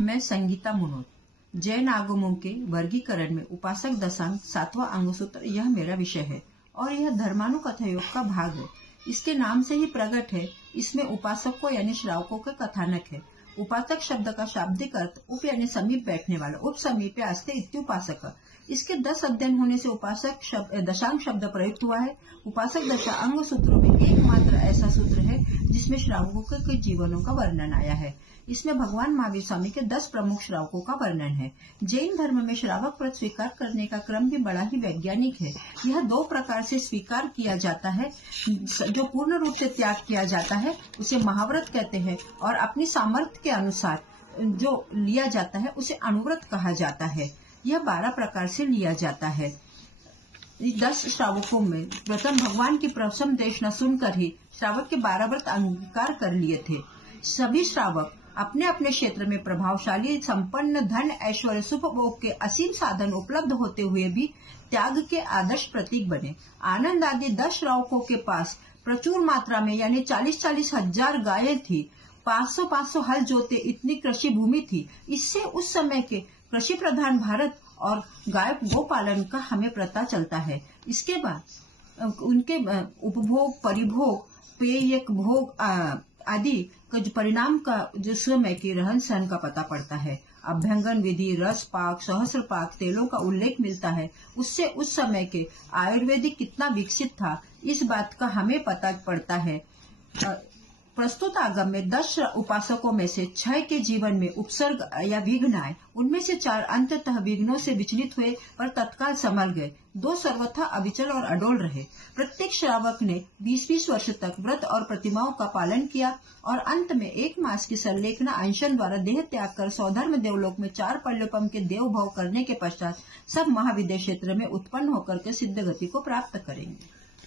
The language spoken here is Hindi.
मैं संगीता मुनोत। जैन आगमों के वर्गीकरण में उपासक दशांग 7वां अंगसूत्र यह मेरा विषय है और यह धर्मानुकथा योग का भाग है। इसके नाम से ही प्रकट है, इसमें उपासक को यानी श्रावकों का कथानक है। उपासक शब्द का शाब्दिक अर्थ उप यानी समीप बैठने वाला, उप समीपे आस्ते इत्युपासक। इसके 10 अध्ययन होने से उपासक दशांग शब्द प्रयुक्त हुआ है। उपासक दशा अंग सूत्रों में एकमात्र ऐसा सूत्र है जिसमें श्रावकों के जीवनों का वर्णन आया है। इसमें भगवान महावीर स्वामी के 10 प्रमुख श्रावकों का वर्णन है। जैन धर्म में श्रावक व्रत स्वीकार करने का क्रम भी बड़ा ही वैज्ञानिक है। यह 2 प्रकार से स्वीकार किया जाता है। जो पूर्ण रूप से त्याग किया जाता है उसे महाव्रत कहते हैं और अपनी सामर्थ्य के अनुसार जो लिया जाता है उसे अनुव्रत कहा जाता है। यह 12 प्रकार से लिया जाता है। 10 श्रावकों में प्रथम भगवान की प्रथम देशना सुनकर ही श्रावक के 12 व्रत अंगीकार कर लिए थे। सभी श्रावक अपने अपने क्षेत्र में प्रभावशाली, संपन्न, धन, ऐश्वर्य, सुख भोग के असीम साधन उपलब्ध होते हुए भी त्याग के आदर्श प्रतीक बने। आनंद आदि 10 श्रावकों के पास प्रचुर मात्रा में यानी 40-40 हजार गायें थी। 500-500 हल जोते इतनी कृषि भूमि थी। इससे उस समय के कृषि प्रधान भारत और गाय गोपालन का हमें पता चलता है। इसके बाद उनके उपभोग, परिभोग, पेयक भोग आदि का जो परिणाम का जो समय के रहन सहन का पता पड़ता है। अभ्यंगन विधि, रस पाक, सहस्र पाक, तेलों का उल्लेख मिलता है। उससे उस समय के आयुर्वेदिक कितना विकसित था इस बात का हमें पता पड़ता है। प्रस्तुत आगम में 10 उपासकों में से 6 के जीवन में उपसर्ग या विघ्न आए। उनमें से 4 अंततः विघ्नों से विचलित हुए पर तत्काल संभल गए। 2 सर्वथा अविचल और अडोल रहे। प्रत्येक श्रावक ने 20-20 वर्ष तक व्रत और प्रतिमाओं का पालन किया और अंत में 1 मास की संलेखना अनशन द्वारा देह त्याग कर स्वधर्म देवलोक में 4 पल्योपम के देव भाव करने के पश्चात सब महाविद्या क्षेत्र में उत्पन्न होकर के सिद्ध गति को प्राप्त करेंगे।